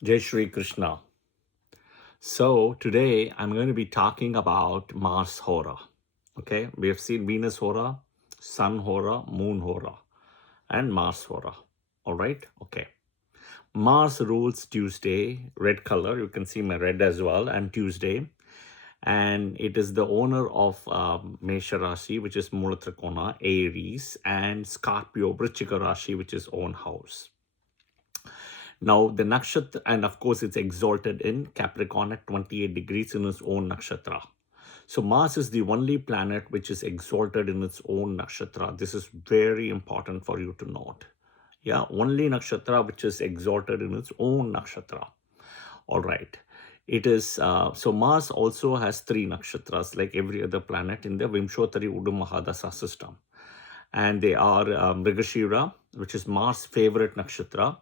Jai Shri Krishna. So today I'm going to be talking about Mars Hora. Okay, we have seen Venus Hora, Sun Hora, Moon Hora, and Mars Hora. All right, okay. Mars rules Tuesday, red color. You can see my red as well, and Tuesday. And it is the owner of Mesha Rashi, which is Mula Trikona, Aries, and Scorpio, Vrichika Rashi, which is own house. Now, the nakshatra, and of course, it's exalted in Capricorn at 28 degrees in its own nakshatra. So, Mars is the only planet which is exalted in its own nakshatra. This is very important for you to note. Yeah, only nakshatra which is exalted in its own nakshatra. All right. It is, so Mars also has three nakshatras like every other planet in the Vimshottari Udu Mahadasa system. And they are Mrigashira, which is Mars' favorite nakshatra,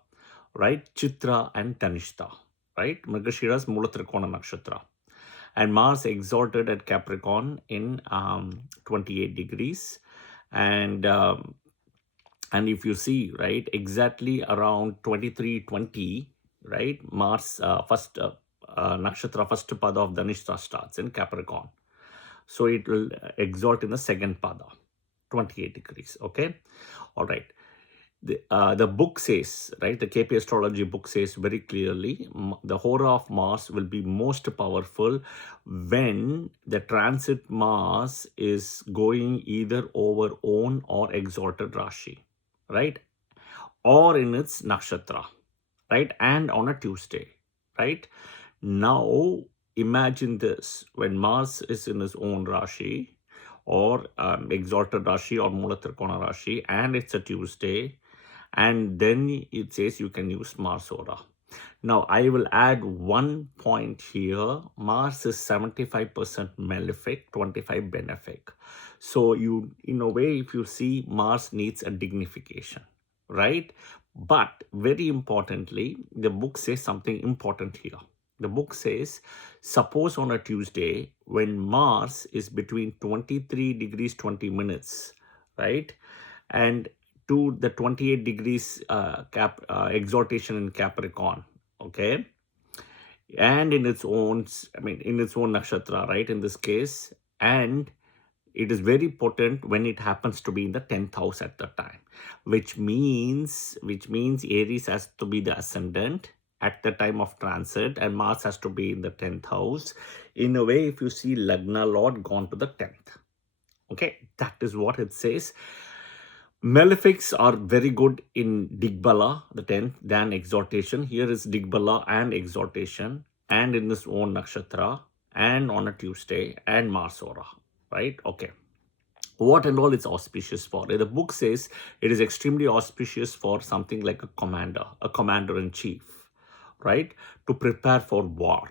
right? Chitra and Tanishta, right? Mrigashira is Mula Trikona nakshatra. And Mars exalted at Capricorn in 28 degrees. And if you see, right, exactly around 2320, right, Mars first nakshatra, first pada of Dhanishta starts in Capricorn. So it will exalt in the second pada, 28 degrees, okay? All right. The book says, right, the KP Astrology book says very clearly, the Hora of Mars will be most powerful when the transit Mars is going either over own or exalted Rashi, right, or in its nakshatra, right, and on a Tuesday, right. Now, imagine this, when Mars is in his own Rashi, or exalted Rashi or Mula Trikona Rashi, and it's a Tuesday, and then it says you can use Mars Hora. Now, I will add one point here. Mars is 75% malefic, 25 benefic. So you, in a way, if you see, Mars needs a dignification, right? But very importantly, the book says something important here. The book says, suppose on a Tuesday, when Mars is between 23 degrees 20 minutes, right? And to the 28 degrees exaltation in Capricorn, okay, and in its own, in its own nakshatra, right, in this case, and it is very potent when it happens to be in the 10th house at the time, which means Aries has to be the ascendant at the time of transit, and Mars has to be in the 10th house. In a way, if you see Lagna Lord gone to the 10th, okay, that is what it says. Malefics are very good in Digbala, the 10th, than exaltation. Here is Digbala and exaltation, and in this own nakshatra, and on a Tuesday, and Mars Hora, right? Okay. What and all it's auspicious for? The book says it is extremely auspicious for something like a commander in chief, right? To prepare for war.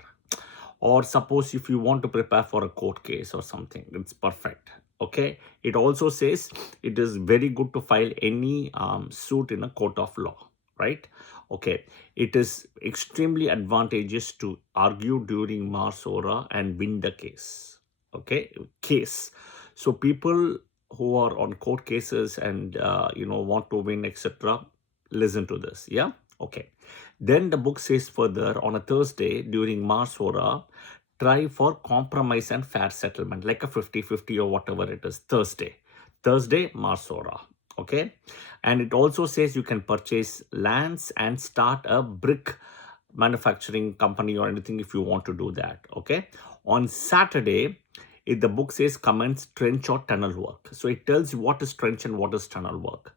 Or suppose if you want to prepare for a court case or something, it's perfect. Okay. It also says it is very good to file any suit in a court of law, right? Okay. It is extremely advantageous to argue during Mars Hora and win the case. Okay. Case. So people who are on court cases and want to win, etc., listen to this. Yeah. Okay. Then the book says further, on a Thursday during Mars Hora, try for compromise and fair settlement, like a 50-50 or whatever it is. Thursday, Mars Hora. Okay. And it also says you can purchase lands and start a brick manufacturing company or anything if you want to do that. Okay. On Saturday, the book says commence trench or tunnel work. So it tells you what is trench and what is tunnel work.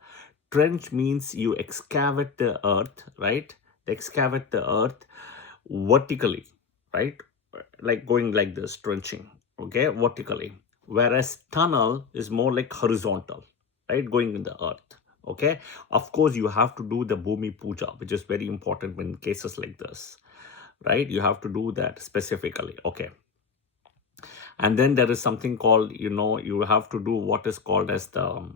Trench means you excavate the earth, right? Excavate the earth vertically, right? Like going like this, trenching, okay, vertically. Whereas tunnel is more like horizontal, right? Going in the earth, okay? Of course, you have to do the Bhumi Puja, which is very important in cases like this, right? You have to do that specifically, okay? And then there is something called, you have to do what is called as the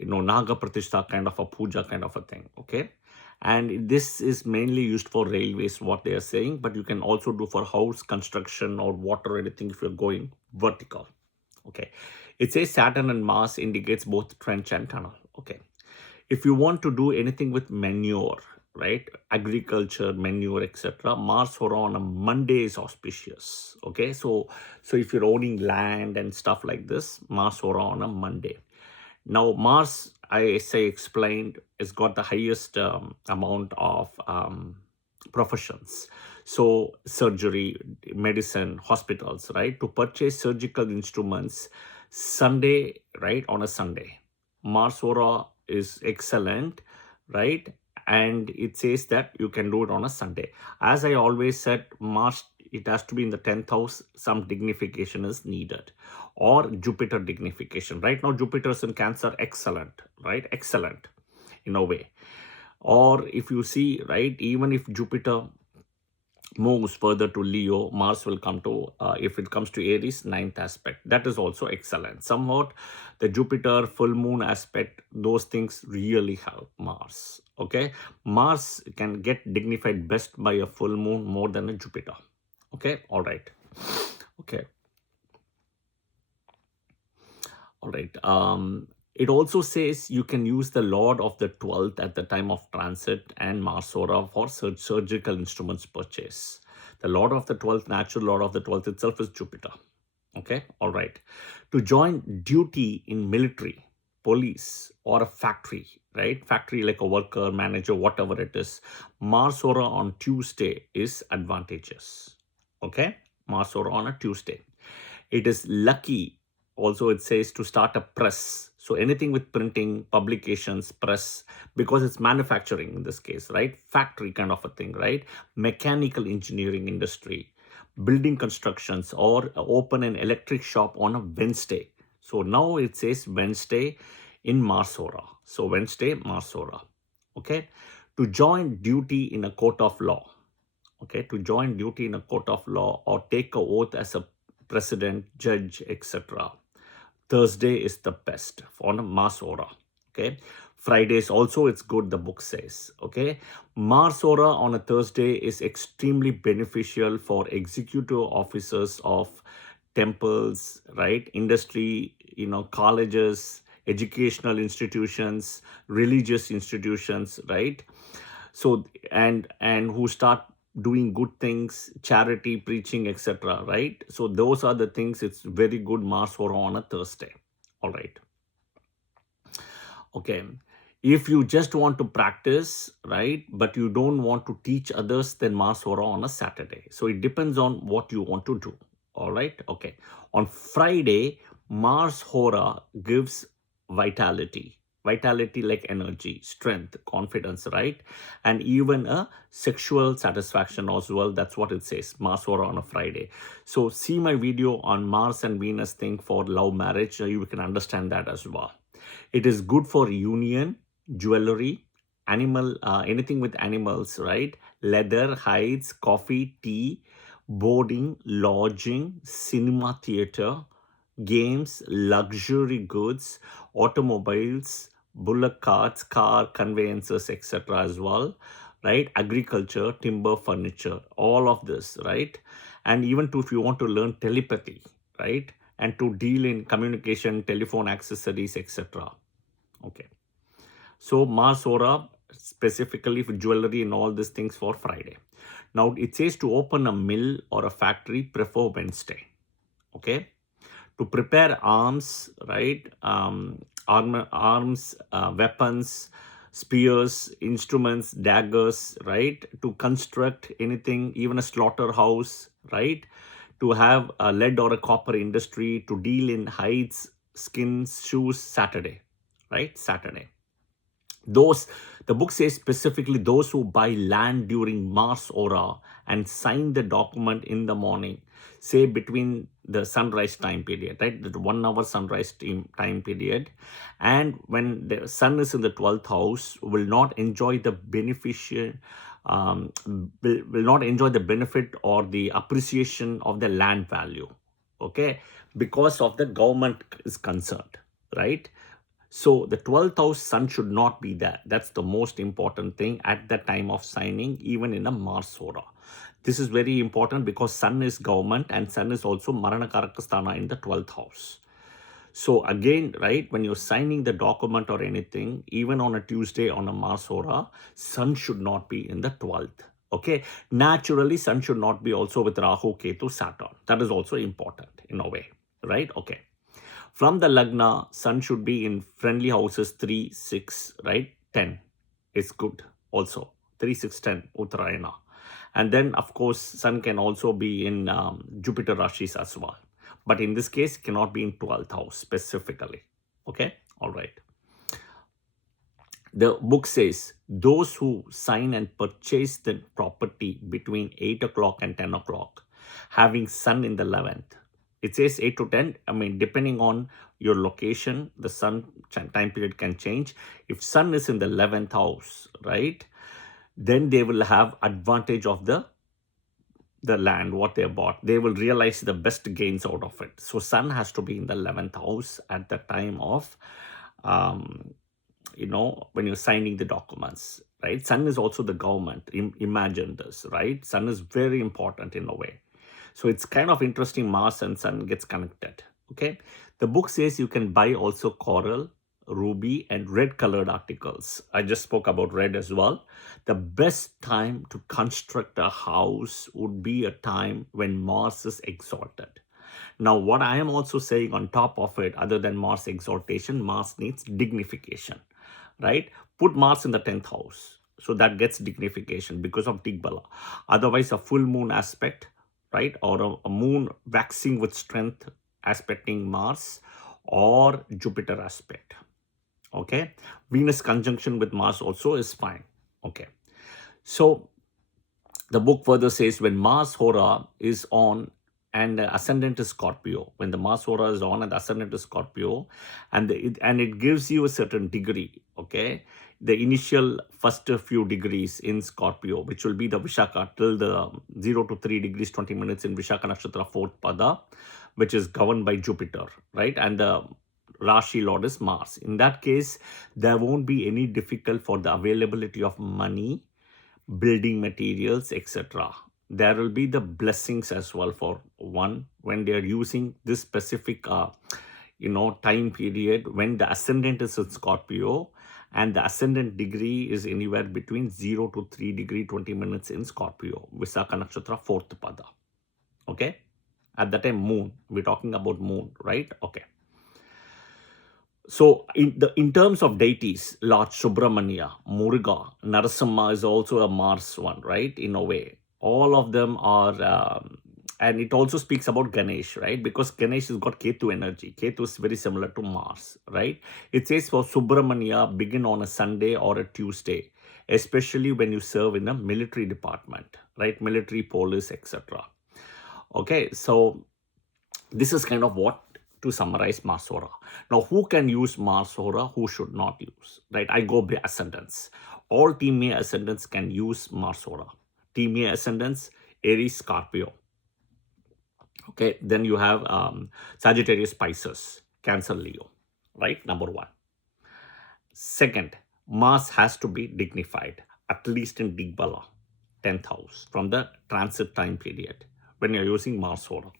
Naga Pratishtha kind of a puja kind of a thing, okay? And this is mainly used for railways, what they are saying, but you can also do for house construction or water, anything if you're going vertical, okay? It says Saturn and Mars indicates both trench and tunnel, okay? If you want to do anything with manure, right? Agriculture, manure, etc. Mars Hora on a Monday is auspicious. Okay, so if you're owning land and stuff like this, Mars Hora on a Monday. Now Mars, as I explained, has got the highest amount of professions. So surgery, medicine, hospitals, right? To purchase surgical instruments, Sunday, right, on a Sunday. Mars Hora is excellent, right? And it says that you can do it on a Sunday. As I always said, Mars, it has to be in the 10th house. Some dignification is needed, or Jupiter dignification. Right now, Jupiter is in Cancer, excellent, right? Excellent in a way. Or if you see, right, even if Jupiter moves further to Leo, Mars will come to, if it comes to Aries, ninth aspect. That is also excellent. Somewhat the Jupiter full moon aspect, those things really help Mars. Okay, Mars can get dignified best by a full moon more than a Jupiter. Okay, all right. Okay, all right. It also says you can use the Lord of the 12th at the time of transit and Mars Hora for surgical instruments purchase. The Lord of the 12th, natural Lord of the 12th itself is Jupiter. Okay, all right. To join duty in military, police, or a factory, right? Factory like a worker, manager, whatever it is, Mars Hora on Tuesday is advantageous. Okay, Mars Hora on a Tuesday. It is lucky. Also, it says to start a press. So anything with printing, publications, press, because it's manufacturing in this case, right? Factory kind of a thing, right? Mechanical engineering industry, building constructions, or open an electric shop on a Wednesday. So now it says Wednesday in Mars Hora. So Wednesday, Mars Hora. Okay. To join duty in a court of law. Okay. To join duty in a court of law or take a oath as a president, judge, etc. Thursday is the best on a Mars Hora. Okay. Fridays also it's good, the book says. Okay. Mars Hora on a Thursday is extremely beneficial for executive officers of temples, right? Industry, colleges, educational institutions, religious institutions, right? So and who start doing good things, charity, preaching, etc., right? So those are the things. It's very good Mars Hora on a Thursday. All right. Okay, if you just want to practice, right, but you don't want to teach others, then Mars Hora on a Saturday. So it depends on what you want to do. All right. Okay, on Friday, Mars Hora gives vitality. Vitality like energy, strength, confidence, right? And even a sexual satisfaction as well. That's what it says, Mars Hora on a Friday. So see my video on Mars and Venus thing for love marriage. You can understand that as well. It is good for union, jewelry, animal, anything with animals, right? Leather, hides, coffee, tea, boarding, lodging, cinema, theater, games, luxury goods, automobiles, bullock carts, car conveyances, etc. as well, right? Agriculture, timber, furniture, all of this, right? And even to, if you want to learn telepathy, right? And to deal in communication, telephone accessories, etc. Okay. So Mars Hora specifically for jewelry and all these things for Friday. Now it says to open a mill or a factory, prefer Wednesday. Okay. To prepare arms, right? Arms, weapons, spears, instruments, daggers, right? To construct anything, even a slaughterhouse, right? To have a lead or a copper industry, to deal in hides, skins, shoes, Saturday, right? Saturday. Those, the book says specifically those who buy land during Mars Hora and sign the document in the morning, say between the sunrise time period, right? The 1 hour sunrise time period. And when the sun is in the 12th house, will not enjoy the beneficial, will not enjoy the benefit or the appreciation of the land value. Okay. Because of the government is concerned, right? So the 12th house sun should not be there. That's the most important thing at the time of signing, even in a Mars Hora. This is very important because sun is government and sun is also Marana Karakasthana in the 12th house. So again, right, when you're signing the document or anything, even on a Tuesday on a Mars Hora, Sun should not be in the 12th. Okay, naturally, Sun should not be also with Rahu, Ketu, Saturn. That is also important in a way, right? Okay. From the Lagna, Sun should be in friendly houses 3, 6, right? 10 is good also. 3, 6, 10, Uttarayana. And then, of course, Sun can also be in Jupiter Rashis as well. But in this case, cannot be in 12th house specifically. Okay, all right. The book says those who sign and purchase the property between 8 o'clock and 10 o'clock, having Sun in the 11th. It says 8 to 10. I mean, depending on your location, the Sun time period can change. If Sun is in the 11th house, right, then they will have advantage of the land, what they bought. They will realize the best gains out of it. So Sun has to be in the 11th house at the time of, when you're signing the documents, right? Sun is also the government. Imagine this, right? Sun is very important in a way. So it's kind of interesting. Mars and Sun gets connected. Okay. The book says you can buy also coral, ruby, and red colored articles. I just spoke about red as well. The best time to construct a house would be a time when Mars is exalted. Now, what I am also saying on top of it, other than Mars exaltation, Mars needs dignification, right? Put Mars in the 10th house. So that gets dignification because of Digbala. Otherwise, a full moon aspect, right? Or a moon waxing with strength aspecting Mars, or Jupiter aspect. Okay. Venus conjunction with Mars also is fine. Okay. So the book further says when Mars Hora is on and the ascendant is Scorpio, when the Mars Hora is on and the ascendant is Scorpio, and it gives you a certain degree, okay, the initial first few degrees in Scorpio, which will be the Vishaka till the 0 to 3 degrees 20 minutes in Vishaka Nakshatra 4th Pada, which is governed by Jupiter, right? And the Rashi Lord is Mars. In that case, there won't be any difficult for the availability of money, building materials, etc. There will be the blessings as well for one when they are using this specific time period when the ascendant is in Scorpio and the ascendant degree is anywhere between 0 to 3 degree 20 minutes in Scorpio, Visakha Nakshatra 4th Pada. Okay, at that time moon, we're talking about moon, right? Okay. So in terms of deities, Lord Subramanya, Muruga, Narasimha is also a Mars one, right? In a way, all of them are, and it also speaks about Ganesh, right? Because Ganesh has got Ketu energy. Ketu is very similar to Mars, right? It says for Subramanya, begin on a Sunday or a Tuesday, especially when you serve in a military department, right? Military, police, etc. Okay, so this is kind of what to summarize Mars Hora. Now, who can use Mars Hora? Who should not use? Right? I go by ascendants. All Team A ascendants can use Mars Hora. Team A ascendants, Aries, Scorpio. Okay, then you have Sagittarius, Pisces, Cancer, Leo. Right? Number one. Second, Mars has to be dignified, at least in Digbala, 10th house, from the transit time period when you're using Mars Hora.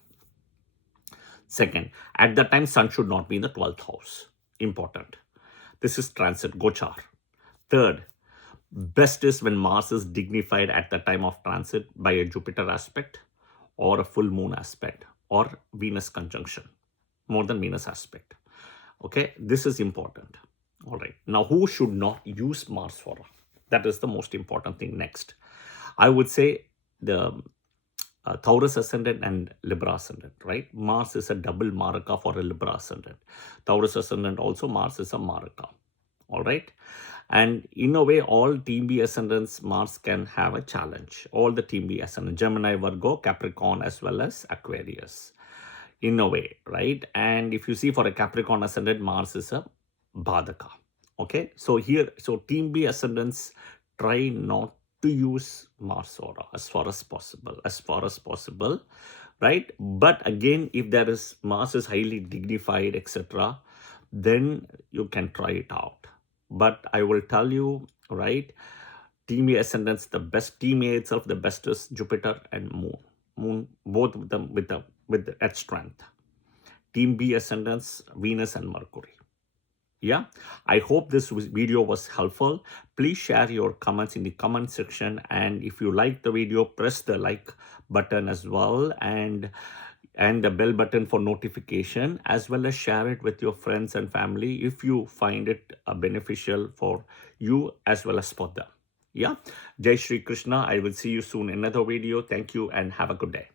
Second, at that time, Sun should not be in the 12th house. Important. This is transit, Gochar. Third, best is when Mars is dignified at the time of transit by a Jupiter aspect or a full moon aspect or Venus conjunction, more than Venus aspect. Okay, this is important. All right. Now, who should not use Mars Hora? That is the most important thing next. I would say the Taurus ascendant and Libra ascendant, right? Mars is a double Maraka for a Libra ascendant. Taurus ascendant also, Mars is a Maraka. All right. And in a way, all Team B ascendants, Mars can have a challenge. All the Team B ascendants, Gemini, Virgo, Capricorn, as well as Aquarius. In a way, right? And if you see for a Capricorn ascendant, Mars is a Badaka. Okay. So here, so Team B ascendants try not to use Mars Hora as far as possible, right? But again, if there is Mars is highly dignified, etc., then you can try it out. But I will tell you, right, Team A ascendants, the best. Team A itself, the best is Jupiter and Moon. Moon, both of them with at strength. Team B ascendants, Venus and Mercury. Yeah, I hope this video was helpful. Please share your comments in the comment section, and if you like the video, press the like button as well, and the bell button for notification, as well as share it with your friends and family if you find it beneficial for you as well as for them. Yeah, Jai Shri Krishna. I will see you soon in another video. Thank you and have a good day.